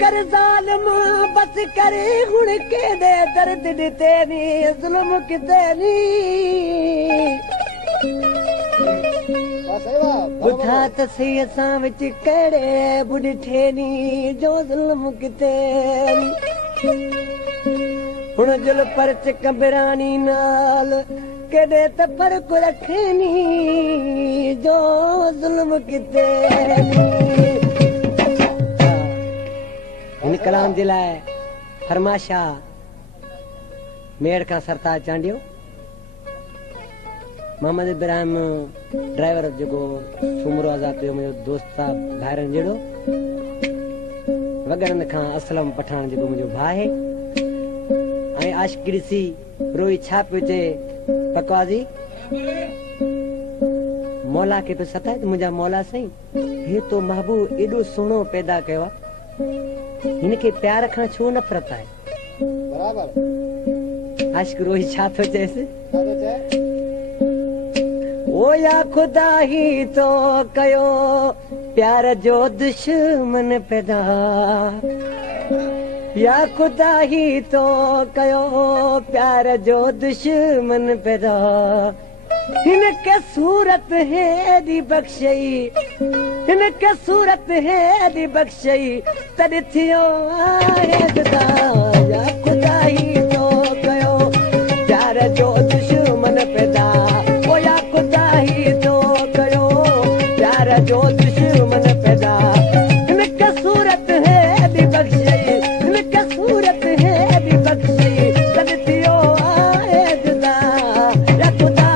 कर ज़ालिम बस करे हुण के दे दर्द दिते नी ज़ुल्म किते नी बुधा त सही असां विच कहिड़े बुॾिठे नी जो ज़ुल्म किते नी हुण जुल परच कबरानी नाल केॾे त फ़र्क़ रखे नी जो ज़ुल्म किते नी हिन कलाम जे लाइ फरमाशा मेड़ खां सरताज चांडियो मोहम्मद इब्राहिम ड्राइवर जेको सुमरो आज़ाद पियो मुंहिंजो दोस्त आहे भाइरनि जहिड़ो वॻड़नि खां असलम पठान जेको मुंहिंजो भाउ आहे ऐं आशिक़ी ॾिसी रोई छा पियो चए पकवाज़ी मौला खे पियो सताए मुंहिंजा मौला साईं हे तो महबूब एॾो सुहिणो पैदा कयो आहे हिनखे प्यार खां छो नफ़रत आहे आशिक़ रोई छा थो चएसि ओ या खुदा ही तो कयो प्यार जो दुश्मन पैदा या खुदा ही तो कयो प्यार जो दुश्मन पैदा हिनके सूरत है दी बख्शई हिनके सूरत है दी बख्शई तॾ थियो आहे जुदा या खुदा ही तो कयो प्यार जो दुश्मन पैदा ओ या खुदा ही तो कयो प्यार जो दुश्मन पैदा हिनके सूरत है दी बख्शई हिनके सूरत है दी बख्शई तॾ थियो आहे जुदा या खुदा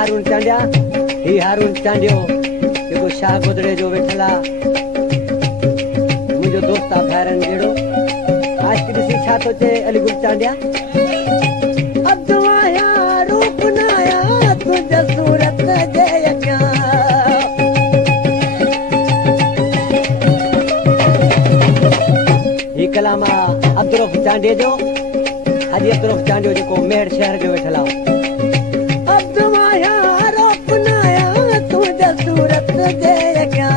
हारून चांडिया ही हारून चांडियो जेको शाह गोदड़े जो वेठल आहे मुंहिंजो दोस्त आहे भाइरनि जहिड़ो आशिक़ी ॾिसी छा थो चए अलीगुल चांडिया अब्दु आया रूप न आया तुंहिंजे सूरत जे अॻियां ही कलाम आहे अब्दुरऊफ़ चांडिया जो हाजी अब्दुरऊफ़ चांडियो जेको मेड़ शहर जो वेठल आहे सूरत जे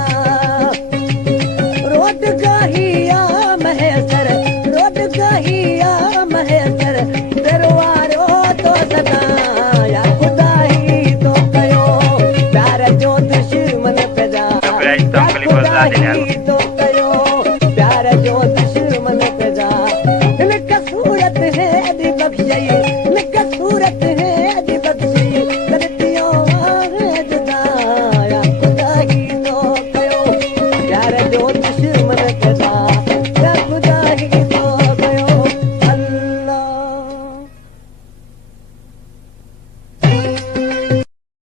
सूरत है